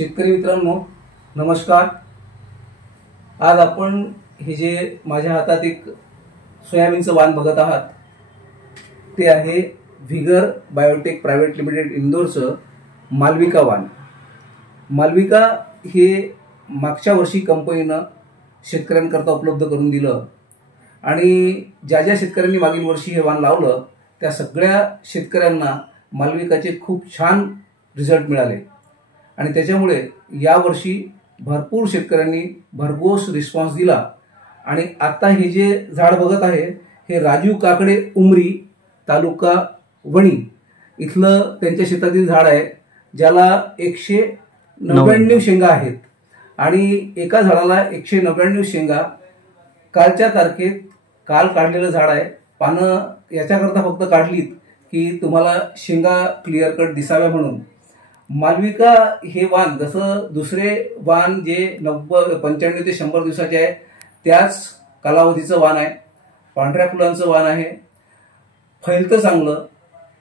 शेतकरी मित्रांनो नमस्कार। आज आपण हे जे माझ्या हातात एक सोयाबीनचं वाण बघत आहात ते आहे व्हिगर बायोटेक प्रायव्हेट लिमिटेड इंदोरचं मालविका वाण। मालविका हे मागच्या वर्षी कंपनीनं शेतकऱ्यांकरता उपलब्ध करून दिलं आणि ज्या ज्या शेतकऱ्यांनी मागील वर्षी हे वाण लावलं त्या सगळ्या शेतकऱ्यांना मालविकाचे खूप छान रिझल्ट मिळाले आणि त्याच्यामुळे यावर्षी भरपूर शेतकऱ्यांनी भरघोस रिस्पॉन्स दिला। आणि आता हे जे झाड बघत आहे हे राजू काकडे उमरी तालुका वणी इथलं त्यांच्या शेतातील झाड आहे, ज्याला 199 शेंगा आहेत आणि एका झाडाला 199 शेंगा। कालच्या तारखेत काल काढलेलं झाड आहे। पानं याच्याकरता फक्त काढलीत की तुम्हाला शेंगा क्लिअर कट दिसाव्या म्हणून। मालविका हे वाण जसं दुसरे वाण जे 95 ते 100 दिवसाचे आहे त्याच कालावधीचं वाण आहे। पांढऱ्या फुलांचं वाण आहे, फैलतं चांगलं,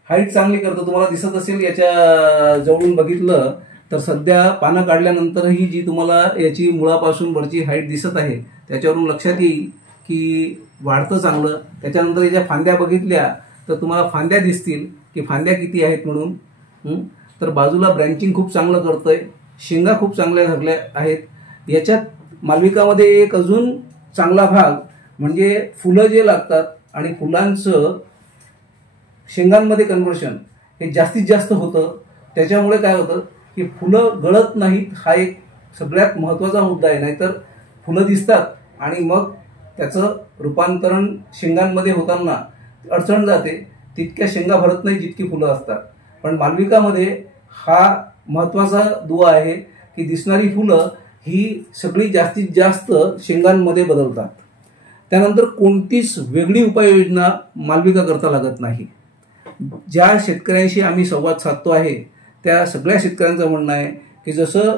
हाईट चांगली करतं। तुम्हाला दिसत असेल याच्या जवळून बघितलं तर सध्या पानं काढल्यानंतरही जी तुम्हाला याची मुळापासून वरची हाईट दिसत आहे त्याच्यावरून लक्षात येईल की वाढतं चांगलं। त्याच्यानंतर याच्या फांद्या बघितल्या तर तुम्हाला फांद्या दिसतील की फांद्या किती आहेत म्हणून। तर बाजूला ब्रँचिंग खूप चांगलं करतंय, शेंगा खूप चांगल्या धरल्या आहेत। याच्यात मालविकामध्ये एक अजून चांगला भाग म्हणजे फुलं जे लागतात आणि फुलांचं शेंगांमध्ये कन्व्हर्शन हे जास्तीत जास्त होतं। त्याच्यामुळे काय होतं की फुलं गळत नाहीत, हा एक सगळ्यात महत्त्वाचा मुद्दा आहे। नाहीतर फुलं दिसतात आणि मग त्याचं रूपांतरण शेंगांमध्ये होताना अडचण जाते, तितक्या शेंगा भरत नाही जितकी फुलं असतात। पण मालविकामध्ये हा महत्त्वाचा दुवा आहे की दिसणारी फुलं ही सगळी जास्तीत जास्त शेंगांमध्ये बदलतात। त्यानंतर कोणतीच वेगळी उपाययोजना मालविका करता लागत नाही। ज्या शेतकऱ्यांशी आम्ही संवाद साधतो आहे त्या सगळ्या शेतकऱ्यांचं म्हणणं आहे की जसं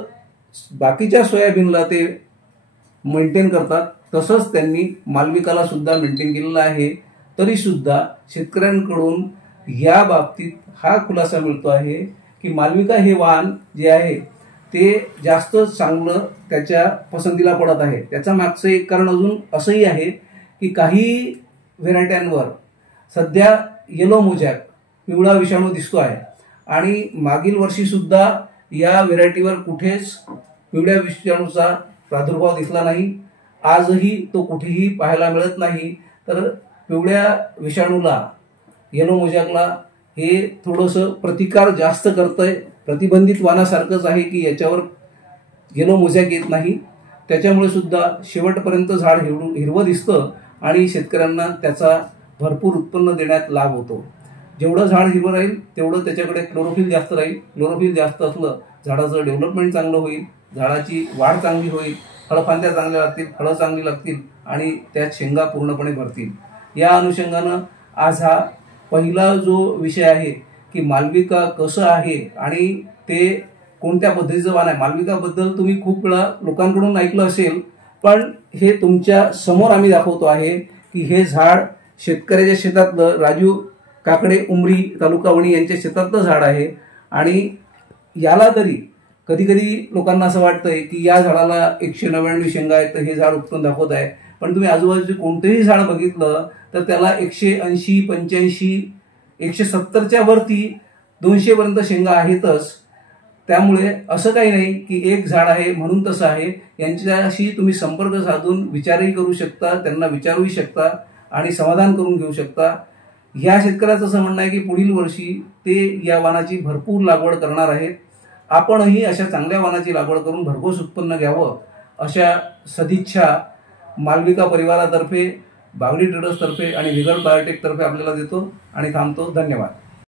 बाकीच्या सोयाबीनला ते मेंटेन करतात तसंच त्यांनी मालविकाला सुद्धा मेंटेन केलेलं आहे। तरी सुद्धा शेतकऱ्यांकडून या बाबतीत हा खुलासा मिळतो आहे की मालविका हे वाण जे आहे ते जास्त चांगलं त्याच्या पसंतीला पडत आहे। त्याचा मागचं एक कारण अजून असंही आहे की काही व्हेरायट्यांवर सध्या येलो मोजॅक पिवळा विषाणू दिसतो आहे आणि मागील वर्षी सुद्धा या व्हेरायटीवर कुठेच पिवळ्या विषाणूचा प्रादुर्भाव दिसला नाही। आजही तो कुठेही पाहायला मिळत नाही। तर पिवळ्या विषाणूला येलो मोजॅकला हे थोडंसं प्रतिकार जास्त करतंय, प्रतिबंधित वाणासारखंच आहे की याच्यावर येलो मोजॅक येत नाही। त्याच्यामुळे सुद्धा शेवटपर्यंत झाड हिरवं दिसतं आणि शेतकऱ्यांना त्याचा भरपूर उत्पन्न देण्यात लाभ होतो। जेवढं झाड हिरवं राहील तेवढं त्याच्याकडे क्लोरोफिल जास्त राहील। क्लोरोफिल जास्त असलं झाडाचं डेव्हलपमेंट चांगलं होईल, झाडाची वाढ चांगली होईल, फळफांद्या चांगल्या लागतील, फळं चांगली लागतील आणि त्यात शेंगा पूर्णपणे भरतील। या अनुषंगानं आज हा पहिला जो विषय आहे की मालविका कसं आहे आणि ते कोणत्या पद्धतीचं वाण आहे। मालविकाबद्दल तुम्ही खूप वेळा लोकांकडून ऐकलं असेल, पण हे तुमच्या समोर आम्ही दाखवतो आहे की हे झाड शेतकऱ्याच्या शेतातलं राजू काकडे उमरी तालुका वणी यांच्या शेतातलं झाड आहे। आणि याला तरी कधी कधी लोकांना असं वाटतंय की या झाडाला 199 शेंगा आहेत तर हे झाड उपटून दाखवत आहे, पण तुम्ही आजूबाजूचे कोणतेही झाड बघितलं तर त्याला 180 85 170च्या वरती 200 पर्यंत शेंगा आहेतच। त्यामुळे असं काही नाही की एक झाड आहे म्हणून तसं आहे। यांच्याशी तुम्ही संपर्क साधून विचारही करू शकता, त्यांना विचारूही शकता आणि समाधान करून घेऊ शकता। या शेतकऱ्याचं असं म्हणणं आहे की पुढील वर्षी ते या वाणाची भरपूर लागवड करणार आहेत। आपणही अशा चांगल्या वाणाची लागवड करून भरघोस उत्पन्न घ्यावं अशा सदिच्छा मालविका परिवारातर्फे, बावडी ट्रेडर्सतर्फे आणि व्हिगर बायोटेकतर्फे आपल्याला देतो आणि थांबतो। धन्यवाद।